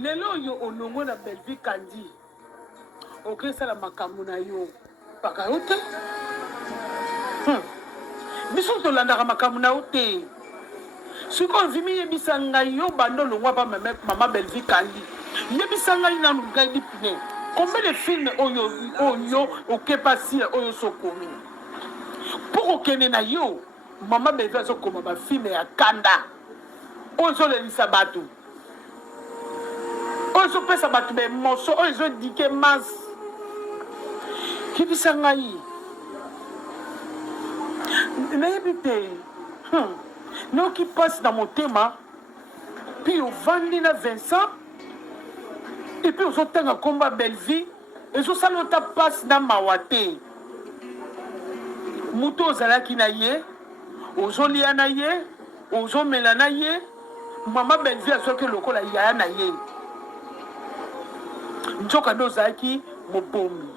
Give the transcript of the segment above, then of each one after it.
lelo yo olongo na Belleville Kandi okesala makambo na yo paka yo te biso tolandaka makambo na yo te sikoyo vimi yebisa ngai yo bando olongwa pa mama Belleville Kandi yebisa ngai nanu ngai lipine combien de films oyo okepa sila oyo sokomi pour okende na yo mama Belleville azokoma bafilme ya kanda oyo ezolelisa bato oyo ezopesa bato bemoso oyo ezodike masi kibisa ngai nayebi te noki pasi na motema mpi ovandi na Vincent epuis ozotanga komba Belleville ezosala ota pasi na mawa te moto ozalaki na ye ozolia na ye ozomela na ye mama Belleville azoki lokola yaya na ye nzoka nde ozalaki mobomi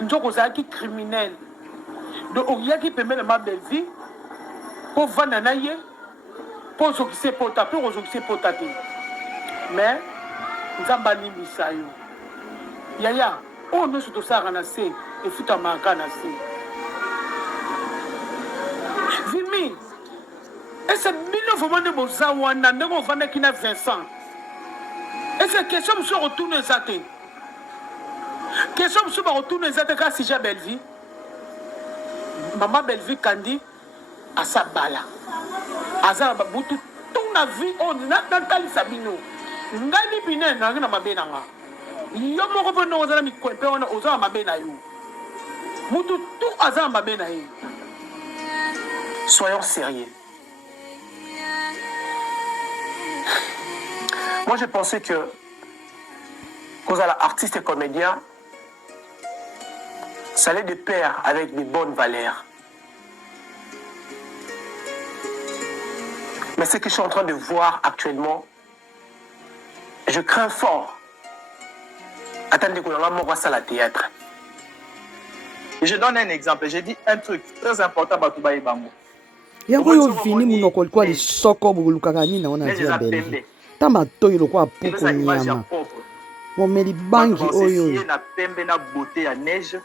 nzoka ozalaki criminel donc oyaki pembeni mama Belleville mpo vanda na ye mpo ozokise pota mpe ozokise pota te mais nzambe alimbisa yo yaya oyo nyonso tosalaka na se efutamaka na se vimi ese bino vraimen nde boza wana ndenge ovandaki na Vincent ese question mosusu akotuna eza te question mosusu bakotuna eza te kaka sija Belleville mama Belleville Kandi asa bala aza na babutu tuna vie oyo natalisa bino ngai lipine nangi na mabe na nga yo moko mpe ndongo oza na mikwempe wana oza na mabe na yo mutu tu aza na mabe na ye. Soyons sérieux. Moi, je pensais que quand on est artiste et comédien, ça allait de pair avec des bonnes valeurs. Mais ce que je suis en train de voir actuellement, je crains fort. Attendez qu'on a mon ça la théâtre. Je donne un exemple. J'ai dit un truc très important pour Touba Bango. Yango yo vini munoko kwa li soko bulukaka nini naona zia Belleville. Tama toyi lokwa puku nyama. Momeli bangi oyo.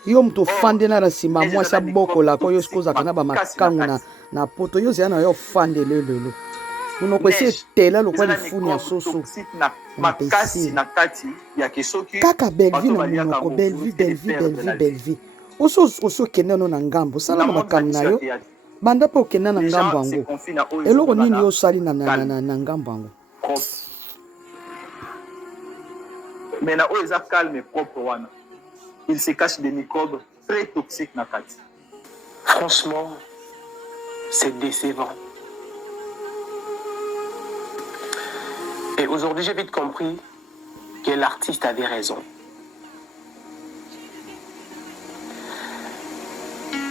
Yo mtu fande na rasima mwasa boko la ko yo skoza kana ba makangu na poto yo zia na yo fande lelo. Munoko ese tela lokwa li funi ya soso. Makasi na kati ya kisoki. Kaka Belleville na munoko Belleville. Oso kende no na ngambo sala makangu na yo. Banda po kenda na ngambo ango. Eloko nini yo sali na ngambo ango. Mais na o eza calme propre wana. Il se cache des microbes très toxiques na kati. Franchement, c'est décevant. Et aujourd'hui, j'ai vite compris que l'artiste avait raison.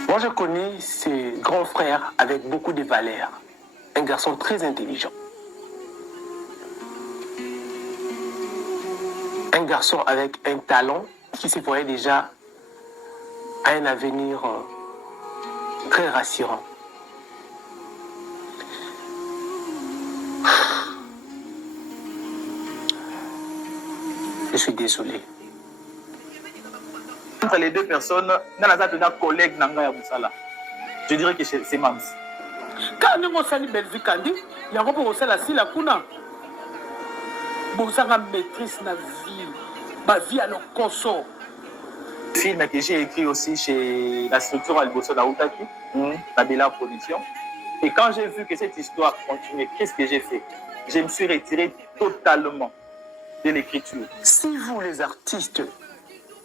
Moi, je connais ce grand frère avec beaucoup de valeurs. Un garçon très intelligent. Un garçon avec un talent qui se voyait déjà à un avenir très rassurant. Je suis désolé. Entre les deux personnes, collègue je dirais que c'est Mams. Quand nous sommes Belleville Kandi, il y a un peu de la kuna. Vous avez maîtrise la vie, ma vie à l'enconso. Film que j'ai écrit aussi chez la structure Alboso d'Aoutaki, la Bella Production. Et quand j'ai vu que cette histoire continuait, qu'est-ce que j'ai fait? Je me suis retiré totalement de l'écriture. Si vous, les artistes,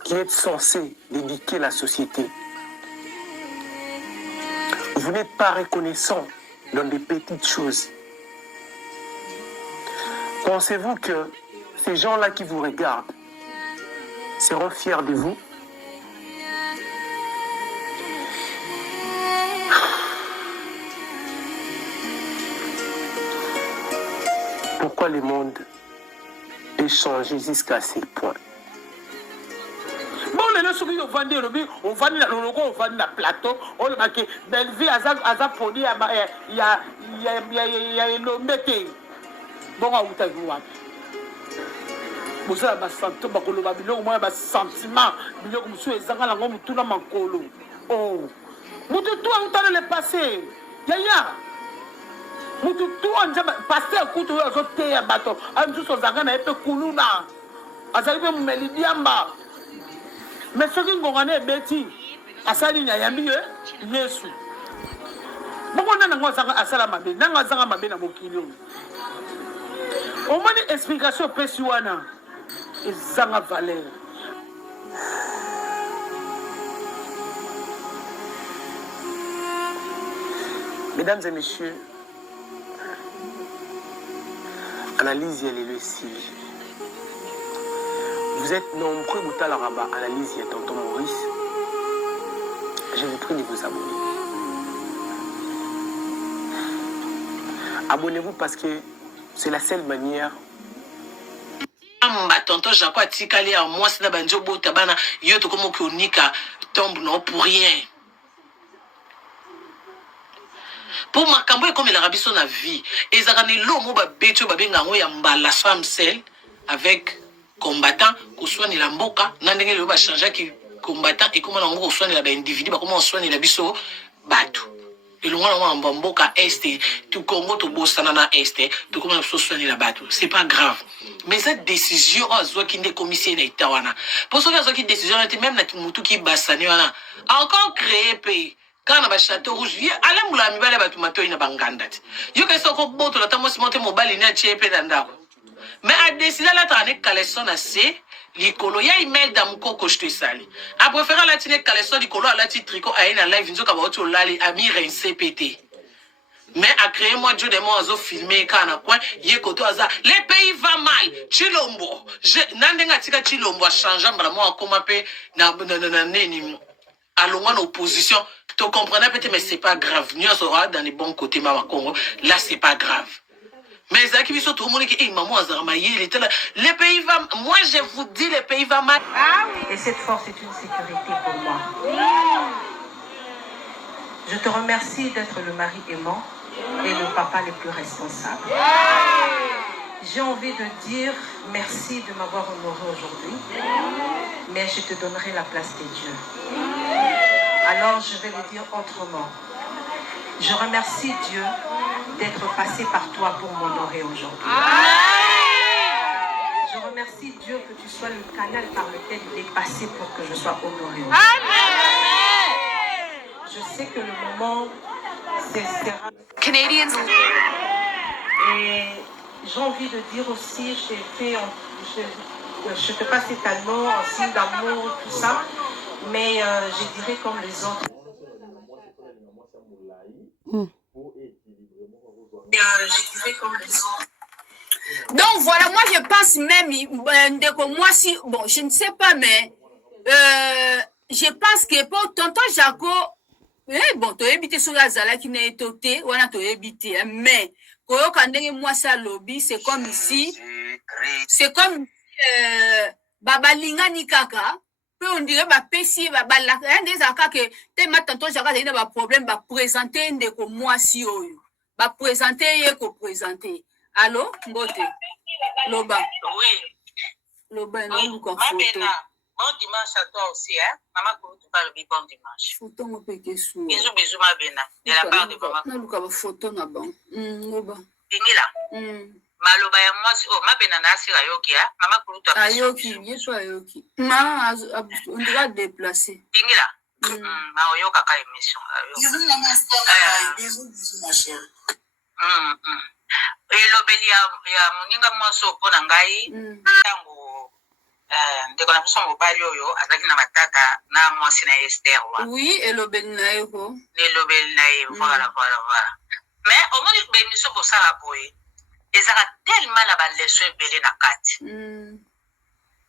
qui êtes censés dédiquer la société, vous n'êtes pas reconnaissant dans des petites choses, pensez-vous que ces gens-là qui vous regardent seront fiers de vous? Pourquoi le monde est changé jusqu'à ces points? Bon, les gens qui ont vendu on vend le logo, on vend le plateau, on a marqué Belleville, il y a un homme. Bon, à outa wapi. Bozala ba santo ba koloba biloko moya ba sentiment biloko musu ezanga lango mutuna makolo. Oh. Mutu tu outa le passé. Yaya. Mutu tu anja pasteur kutu yo zo te ya bato. Amsu so zanga na epe kuluna. Azali be mumeli diamba. Mais soki ngongane beti asali nya yambi Yesu. Bongo nana ngo zanga asala mabe, nanga zanga mabe na mokili oyo. Omoni explication pesi wana ezanga valeur. Mesdames et messieurs, analyse les Sylvie. Vous êtes nombreux à la rabat, analyse tonton Maurice. Je vous prie de vous abonner. Abonnez-vous parce que c'est la seule manière. Tonton Jaco a tikali à moi c'est banjo bota bana yo to comme que unika tombe non pour rien. Pour ma cambo comme il a rabi son vie et ça gagné l'homme ba beto ba benga ngo ya mbala samsel avec combattant ko soigne la mboka na ndenge le ba changer qui combattant et comment on soigne la ba individu ba comment on soigne la biso bato. Et le moment où mboka est tout Congo to bosana na est tout comment on soigne la bato. C'est pas grave. Mais cette décision a qui n'est commissaire na wana. Pour ceux qui décision était même na mutu qui basani wana encore créé pays. Quand on a château rouge, allez moula mi bala batu mato ina bangandat. Yo que soko boto la tamo monter mobile ina chepe danda. Mais a décidé la tane caleçon na c'est likolo ya email da mukoko je te sali. A préféré la tine caleçon likolo à la titre tricot a ina live nzo ka ba oto lali ami rince pété. Mais à créer moi Dieu des mots à filmer quand on a quoi yé koto aza les pays va mal Chilombo je nandenga tika Chilombo a changé vraiment comment pe na neni allons en opposition tu comprenais peut-être mais c'est pas grave nous sera dans les bons côtés Mama Congo là c'est pas grave mais ça qui tout le monde qui maman azarma il était là les pays va moi je vous dis les pays va mal et cette force est une sécurité pour moi. Je te remercie d'être le mari aimant et le papa le plus responsable. J'ai envie de dire merci de m'avoir honoré aujourd'hui, mais je te donnerai la place des dieux. Alors je vais le dire autrement. Je remercie Dieu d'être passé par toi pour m'honorer aujourd'hui. Je remercie Dieu que tu sois le canal par lequel il est passé pour que je sois honoré. Je sais que le moment sera... Canadians. Et j'ai envie de dire aussi, je te passe cet allemand en signe d'amour, tout ça, mais je dirais comme les autres. Je dirais comme les autres. Donc voilà, moi je pense même, moi si, bon, je ne sais pas, mais je pense que pour tonton Jaco, bon, tu as évité sur la zala qui n'est toté, on a tout évité, mais quand moi ça lobby, c'est comme ici, Baba Linga Nikaka, on dirait bah pessi Baba la un des accords que t'es maintenant tonton Jaco il y a un problème, bah présenter un de moi si bah présenter et co-présenter. Allô, Mbote, Loba. Oui. Loba, non, nous photo. Bon dimanche à toi aussi, hein. Maman, comment tu parles bon dimanche? Photo, mon péché sous. Bisous, bisous, ma bena. De la part de maman. Non, nous photo, na bon. Loba. Fini là. Maloba ya moi, oh, ma bena na asira yoki, hein. Maman, comment tu parles? Ayoki, bien sûr, Ayoki. Ma, on doit déplacer. Fini là. Ma oyoka ka émission. Bisous, maman, bisous, ma chérie. Elobeli ya moninga mwaso pona ngai tango ndeko na biso mobali oyo azaki na matata na mwasi na Esther wa. Oui, elobeli na ye ko. Elobeli na ye voilà. Mais au moins be miso ko sala boye. Ezaka tellement na ba leso ebele na kati.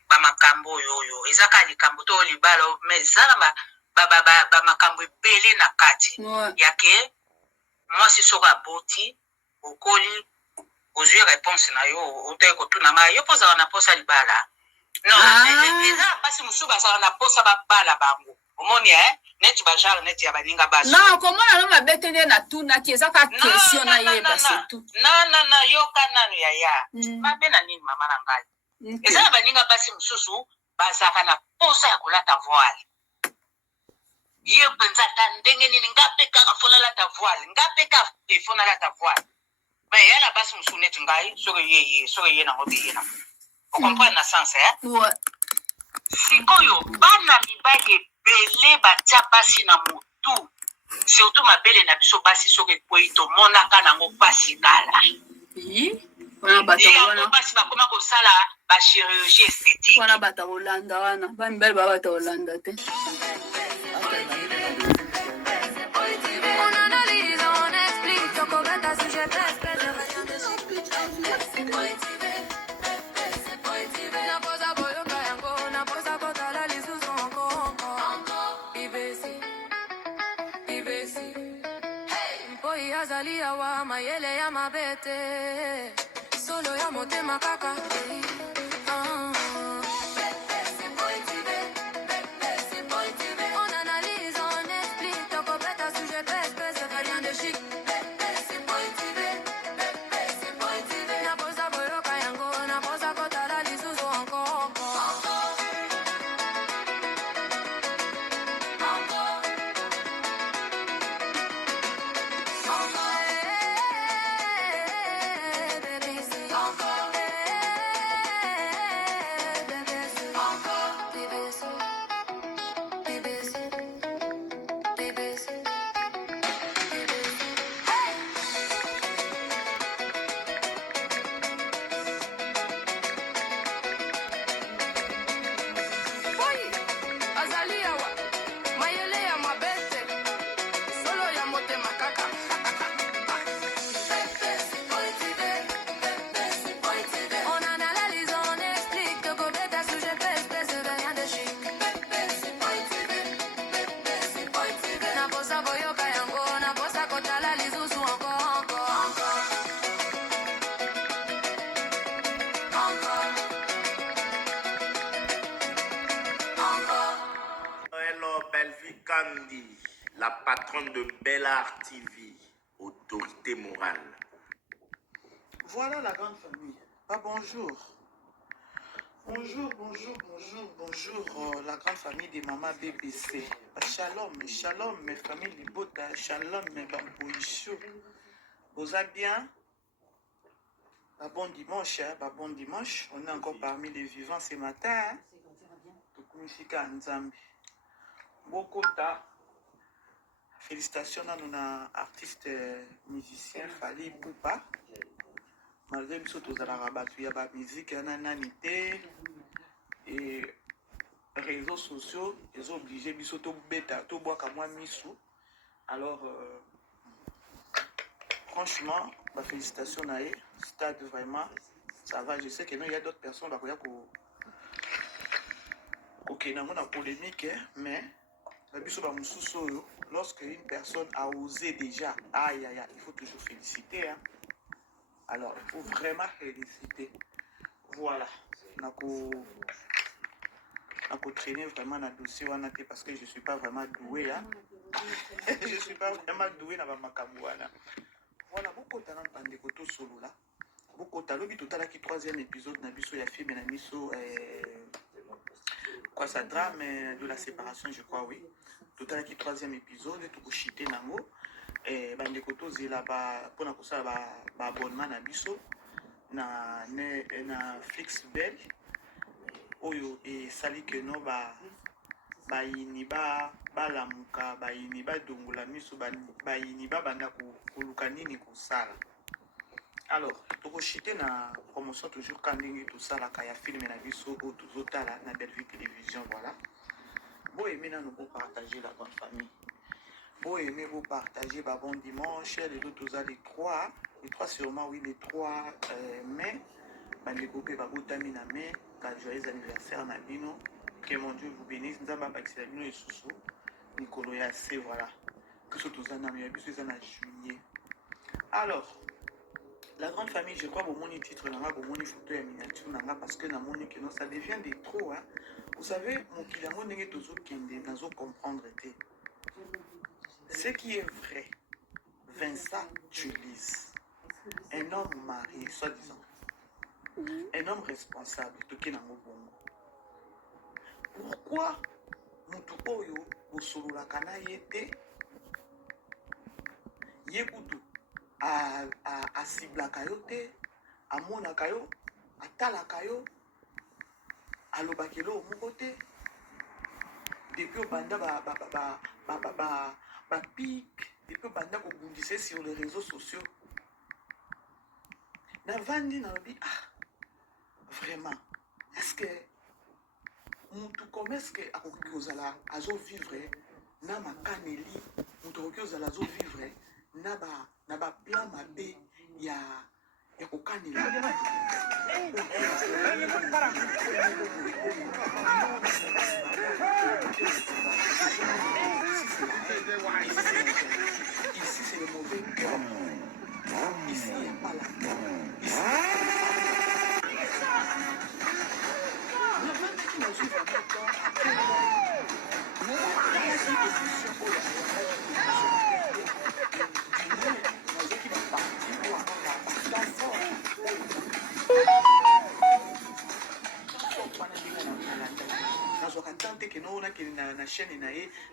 Ba makambo oyo ezaka likambo to libala mais zala ba makambo ebele na kati. Yake mwasi soka boti okoli ozwi réponse na yo ote ko tuna nga yo posa na posa libala non eza pasi musuba sa na posa ba bala bango omoni neti bajare neti ya baninga baso non komona no mabete nde natunaki eza ka question nayeba setu na yoka nanu yaya mabe na nini mama na ngai eza na baninga basi mosusu bazalaka na posa ya kolata voile ye mpenza ata ndenge nini nga mpe kaka fona lata voile nga mpe kaka efona lata voile me ya na basi mosusu neti ngai soki ye nango te ye nango okomprendre na sens sikoyo bana mibali ebele batia basi na motu surtout mabele na biso basi soki ekwei tomonaka nango pasi kala yango basi bakoma kosala bachirurgie esthétique wana bata kolanda wana bamibali babata kolanda te azali awa mayele ya mabete solo ya motema kaka on analyse on explique tokobeta sujet pese rien de chic naposa boyoka yango naposa kotala lisusu encore la patronne de Bellart TV, autorité morale. Voilà la grande famille. Bonjour. Bonjour, la grande famille de Maman BBC. Shalom, mes familles Libota, shalom, mes bambouichou. Vous allez bien? Bon dimanche, bon dimanche. On est encore parmi les vivants ce matin. Tukumishika Nzambi. Bokota. Félicitations à nos artistes musiciens Fali Poupa. Malgré que nous avons rabattu la musique, nanité et réseaux sociaux, ils sont obligés de tout bêta, tout boire comme moi misou. Alors, franchement, félicitations à eux. Stade vraiment, ça va. Je sais qu'il y a d'autres personnes qui ont une polémique, mais lorsque une personne a osé déjà, il faut toujours féliciter. Hein. Alors, il faut vraiment féliciter. Voilà. Je traîner vraiment dans le dossier parce que je ne suis pas vraiment doué. Hein. Je ne suis pas vraiment doué dans ma camouana. Voilà, beaucoup de talent dans les côtés solo là. Beaucoup de talent, tout à l'heure, troisième épisode, il y a film quoi ça drame de la séparation, je crois, oui. Tout à l'heure, troisième épisode, tout chité nango. Et les côtés, il y a pour un abonnement na biso na Flix Bell. Oyo et sali que no iniba balamuka iniba dongola miso iniba banda koluka nini kosala. Alors tokochite na promotion toujours quand ndenge tosala kaya film na biso o tozotala na Bellevue Télévision. Voilà, bon aimer na nous partager la bonne famille, bon aimer vous partager bon dimanche les autres les 3 sûrement, oui, les 3 mai les groupes babotami na mai. Joyeux anniversaire Nabino, que mon Dieu vous bénisse. Nous avons baxé et Soussou, Nicolo Yassé, voilà. Que ce tout ça n'a pas juillet. Alors, La grande famille, je crois, mon titre, mon photo et miniature, parce que ça devient des trop. Hein. Vous savez, mon kilango n'est toujours qu'un comprendre. Ce qui est vrai, Vincent Tulis, un homme marié, soi-disant, un homme responsable, pourquoi Moutou Oyo, au solo la canaille, Yekutu, à Sibla Kayote, à Mona Kayo, à Tala Kayo, à Lobakelo, Mukote, depuis au banda, pique, depuis au banda, qu'on bondissait sur les réseaux sociaux. Navandi n'a dit, vraiment, est-ce que Moutou, comment est-ce que Akokiozala a vivre, na makaneli, Moutou Akokiozala a vivre, naba plan mabe ya kokanela ici c'est le mauvais cœur, ici il n'y a pas la ici tante que nous on a chaîne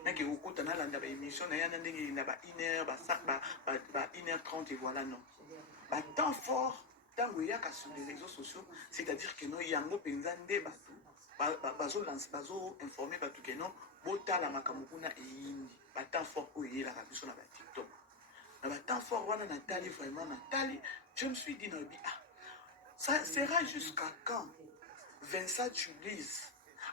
na que okuta na landa ba émission na yana ndenge na ba 1h ba 1h30 et voilà non ba temps fort tango yaka sur les réseaux sociaux, c'est-à-dire que nous yango penza nde bazo informer batu que non botala makamukuna e yindi ba temps fort o yela ka biso na ba TikTok na ba temps fort wana Nathalie vraiment Nathalie je me suis dit non ça sera jusqu'à quand Vincent Tulis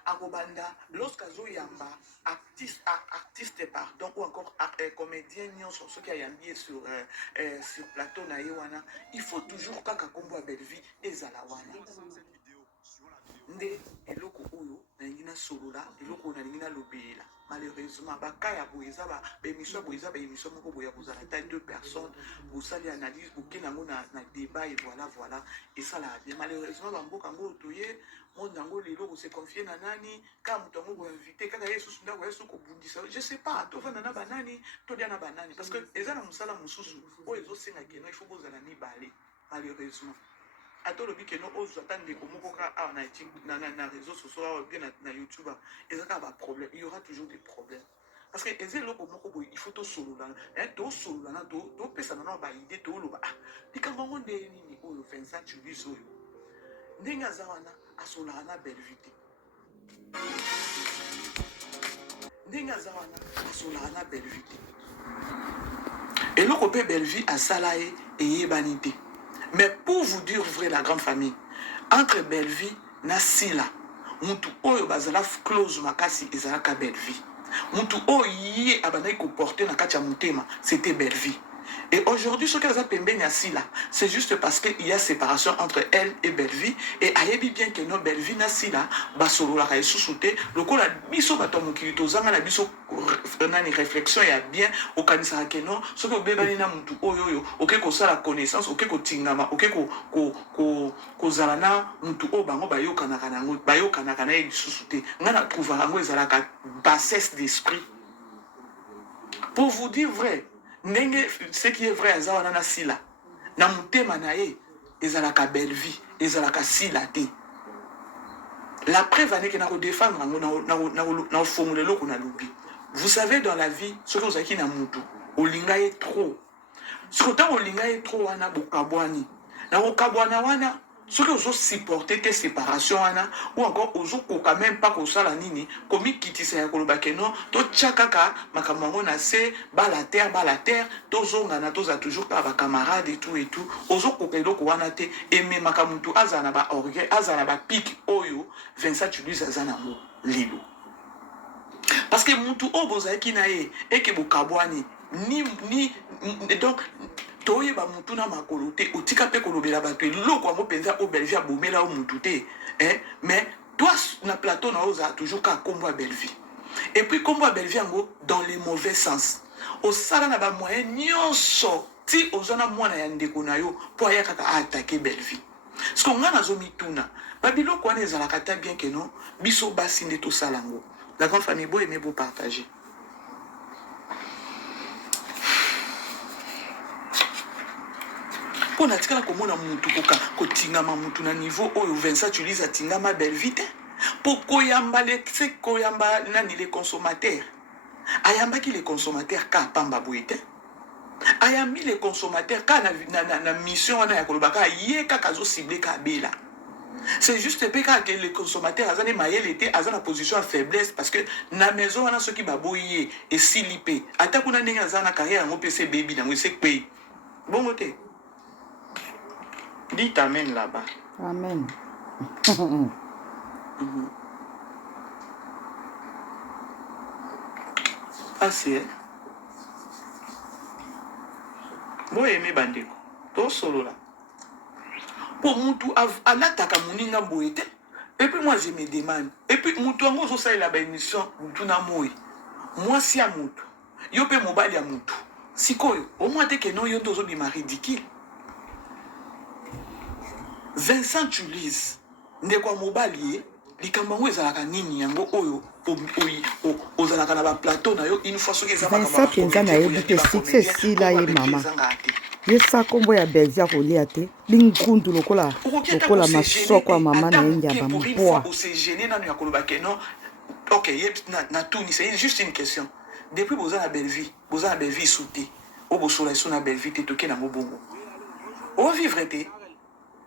Akobanda, lorsqu'azo yamba artiste pardon ou encore comédien sur ce qui a yambi sur plateau na yewana, il faut toujours kaka kombo Belleville et Zalawana. Nde eloko oyo na ngina solola, eloko na ngina lobela. Malheureusement, bakaya boyeza ba émission boyeza ba émission moko boya kozala ta deux personnes, vous sali analyse boké nango na débat et voilà et ça là bien malheureusement bamboka ngo toye mon nango lelo se confier na nani ka mutu ngo invité kaka yesu sunda ko yesu ko bundisa je sais pas to vana na banani to dia na banani parce que ezana musala mususu o ezo senga keno il faut bozala ni balé malheureusement atolobi keno ozo atande ko moko ka na réseaux sociaux bien na YouTube ezaka ba problème il y aura toujours des problèmes parce que ezelo ko moko boy il faut to solo là to solo là to pesa na ba idée to lo ba likambo ngo nde nini oyo Vincent Tulis oyo ndinga zawana asolana na Belleville ndinga zawana asolana na Belleville eloko pe Belleville asalae eyebanité. Mais pour vous dire vrai la grande famille, entre Belleville na Sila, mutu oyo bazala close makasi ezalaka Belleville. Mutu oyo abandai ko porter na kati ya mutema, c'était Belleville. Et aujourd'hui, ce qu'elle a pembé Sila, c'est juste parce qu'il y a séparation entre elle et Belleville. Et ayebi bien que non Belleville na Sila, basolo la kaye sous-souté, le coup la biso batomo qui est aux angles, la biso nani réflexion et bien au kanisa que non, ce que bébé na mutu oyo, ok ko ça la connaissance, ok ko tingama, ok ko zalana mutu o bango bayo kanakana et sous-souté. Ngana trouva ango ezalaka bassesse d'esprit. Pour vous dire vrai. Ce qui est vrai, azawana na Sila. Na mutema na ye, ezalaka Belleville, ezalaka Sila te. La preuve est que na ko défendre na formule loko na lobi. Vous savez dans la vie, ce que vous avez na mutu, olinga ye trop. Ce que tant olinga ye trop wana bokabwani. Na bokabwana wana, ce que vous supportez tes séparations wana ou encore ozo koka même pas ko sala nini, komi kitisa ya koloba keno, to tchakaka makamango na se bala terre, to zonga na toza toujours pas ba camarades et tout, ozo koka eloko wana te eme makamutu azana ba orgueil, azana ba pique oyo, Vincent Tulis azana mo lilo. Parce que mutu obozaki na ye et que bokabwani ni donc toye ba mutu na makolo te otika pe kolobela bato eloko amo penza o Belleville abomela o mutu te mais toi na plateau na oza toujours ka kombo Belleville et puis kombo Belleville ngo dans les mauvais sens au sala na ba moyen nyonso ti ozana mwana ya ndeko na yo po aya kaka attaquer belle vie. Parce que nga nazo mituna ba biloko wana ezalaka ta bien que non biso basi nde tosala ngo. La grande famille bo aimer beau partager. Pour natikala komona mutu kotingama mutu na niveau oyo Vincent Tulize atingama belle vie te. Pour koyamba nani les consommateurs. Ayambaki les consommateurs ka pamba boite. Ayambi les consommateurs ka na mission wana ya kolobaka ye ka kazo ciblé ka bela. C'est juste que les consommateurs azane mayele était azana position à faiblesse parce que na maison wana ceux qui baboye et silipé. Ata kuna ndenge azana carrière ngo PC baby na ngwe sekpe. Bon côté. Dites amen là-bas. Amen. Ah c'est. Bon aimé bandeko. To solo là. Pour Moutou alataka moninga boete. Et puis moi je me demande. Et puis Moutou ango zo sa la ba émission Moutou na moi. Moi si a Moutou. Yo pe mobali ya Moutou. Sikoyo, au moins te que non yo tozo bima ridicule. Vincent Tulize ndeko mobali likambango ezalaka nini yango oyo ozalaka na ba plateau na yo une fois soki ezalaka Vincent penza na yebi te succès si la ye mama ye sa kombo ya Belvia kolia te linkundu lokola masoko ya mama na yenja ba mpoa c'est gêné nanu ya koloba ke non. OK, na tout ni c'est juste une question. Depuis boza na Belleville souté o bosola so na Belleville te toke na mobongo o vivre te.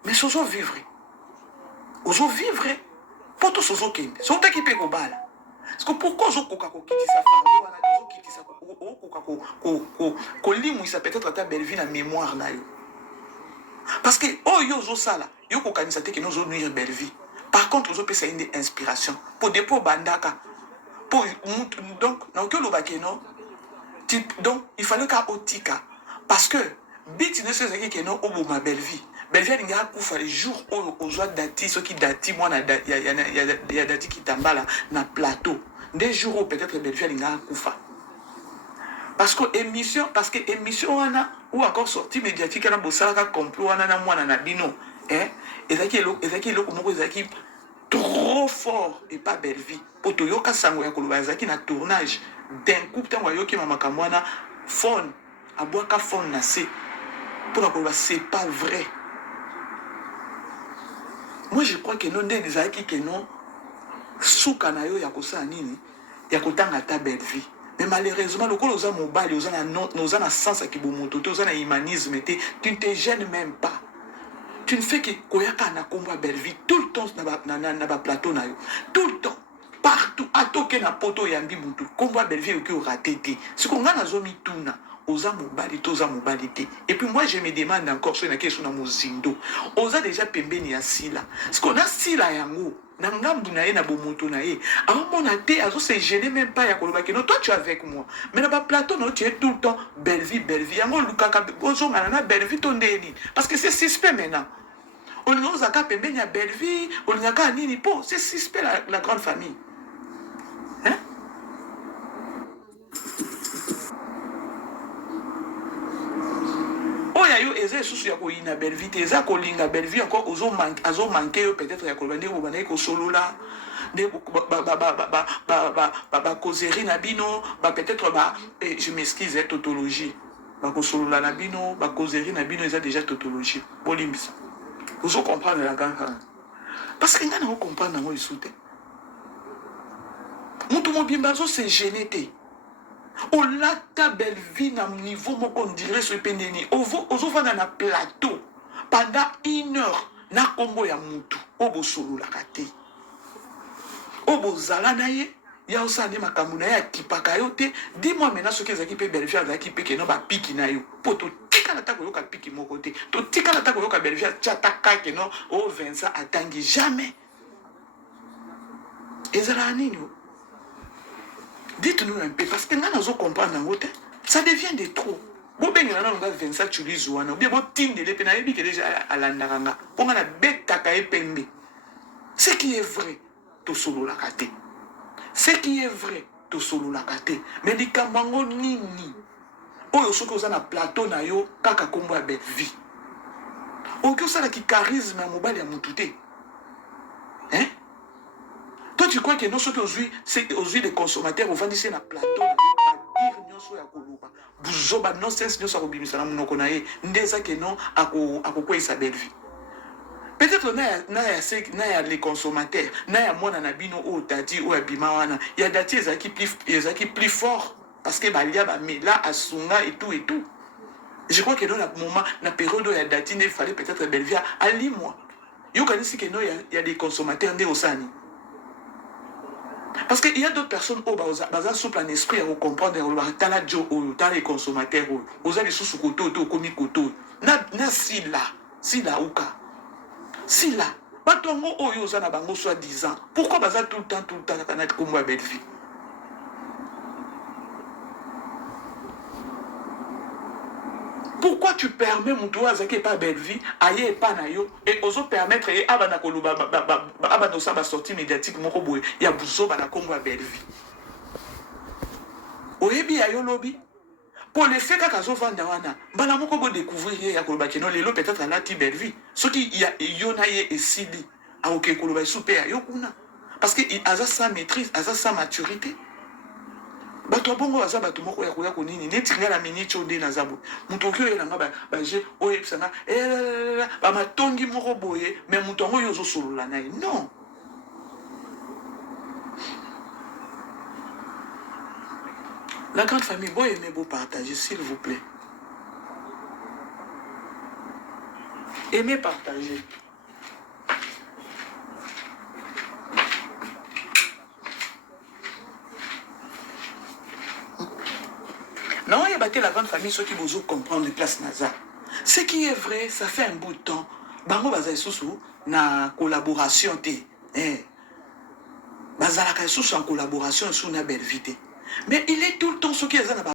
Mais sozo vivre. Ozo vivre. Pour tout sozo kende. So ta ki pe ko bala. Parce que pourquoi ozo koka ko kitisa fardo wana ozo kitisa ko koka ko limu isa peut-être ta belle vie na mémoire na yo. Parce que oh yo ozo sala, yo ko kanisa te ke no zo nuire belle vie. Par contre ozo pesa une inspiration pour dépôt bandaka. Pour donc na ko lo bakeno. Donc il fallait ka otika parce que bit ne se zaki ke no obo ma belle vie. Belvia linga kufa les jours où ozwa dati ceux qui dati moi na ya dati qui tambala na plateau des jours où peut-être Belvia linga kufa parce que émission wana ou encore sortie médiatique na bosala complot wana na mwana na bino ezaki loko moko ezaki trop fort et pas belle vie poto yoka sango ya koloba ezaki na tournage d'un coup tango yoki mama kamwana phone abwaka phone na se pour la koloba c'est pas vrai. Moi je crois que non des aaki que non souka na yo ya kosa nini ya kotanga ta belle vie. Mais malheureusement le col oza mobile oza na sens ki bomoto te oza na humanisme te tu ne te gênes même pas. Tu ne fais que koyaka na komba belle vie tout le temps na ba plateau na yo. Tout le temps partout atoke na poto yambi mutu komba belle vie ki o raté te. Ce qu'on a na zomi tuna oza mobali toza mobali te. Et puis moi je me demande encore sur na question na mozindo. Oza déjà pembeni ya sila. Ce qu'on a sila yango na ngambu na ye na bomoto na ye. Avant mon te azo se gêner même pas ya koloba que non toi tu es avec moi. Mais na ba plateau non tu es tout le temps belle vie yango lukaka ozo ngana belle vie tondeni parce que c'est suspect maintenant. On nous a pembeni ya belle vie, on nous a nini po, c'est suspect la grande famille. Hein? Yo eze susu ya ko ina belle vie eza ko linga belle vie encore azo manquer yo peut-être ya ko bande ko bande ko solola de ba causerie na bino ba peut-être ba je m'excuse tautologie ba ko solola na bino ba causerie na bino eza déjà tautologie bolimbisa vous comprendre la grande parce que ngana ko comprendre ngo isute mutu mo bimba zo se gêner te. O la ta belle vie na niveau moko on dirait ce pendeni ozo vanda na plateau pendant 1 heure na kombo ya mutu obo solo la kate obo zala na ye ya osane makambu na ya kipaka yo te dis-moi maintenant ce que ezaki pe belle vie azaki pe ke no ba piki na yo poto tika na ta ko yoka piki moko te to tika na ta ko yoka belle vie chata ka ke no o Vincent atangi jamais ezala nini. Dites-nous un peu, parce que nous avons compris, ça devient de trop. Si vous avez Vincent Tulize, vous avez déjà à l'andaranga. Vous avez bête. Ce qui est vrai, tout solo la kate. Ce qui est vrai, tout solo la kate. Mais les kambango nini. oyo soki oza na plateau na yo kaka kombo ya belle vie oki osalaki charisme ya mobali ya motu te hein? Toi tu crois que non soki ozwi des consommateurs ovandisi na plateau na yo badire nyonso ya koloba buzoba nonsense nyonso akobimisa na monoko na ye nde eza ke non akokweyisa belle vie. Peut-être na ya les consommateurs na ya mwana na bino oyo dati oyo abima wana ya dati ezalaki plus fort parce que balia bamela asunga et tout. Je crois que dans le moment, la période où il y a datine, il fallait peut-être Belvia à l'imois. Il y a des consommateurs nés au Sani. Parce qu'il y a d'autres personnes qui ont souple en esprit à comprendre dans les consommateurs, aux allez sous koto, komi koto. Na si là, ouka. Si là, batongo oyo za na bango soit 10 ans. Pourquoi baza tout le temps kana comme belle vie? Pourquoi tu permets mon toit à pas belle vie, aïe pas nayo, et oso permettre et abana koluba abano samba sortie médiatique mon roboé, ya bouzo bana comme belle vie. Oyebi ayo lobby. Pour les faits qu'azo vanda wana, bana moko bo découvrir ya koluba keno lelo peut-être la ti belle vie. Ce qui y a yonaye et sidi, a ok koluba super yokuna. Parce que il a sa maîtrise, a sa maturité. Bato bongo baza bato moko ya koya konini neti ngala miniti onde na zabo muto okyo elanga ba je oye pisana ba matongi moko boye mais muto ngo yozo solola na non. La grande famille, boy aimez beau partager s'il vous plaît. Aimez partager. Non, il y a battu la grande famille, ceux qui vous comprendre les places NASA. Ce qui est vrai, ça fait un bout de temps. Bango baza sous na collaboration té. Bazala ka sous en collaboration sous na belle vie. Mais il est tout le temps ce qui est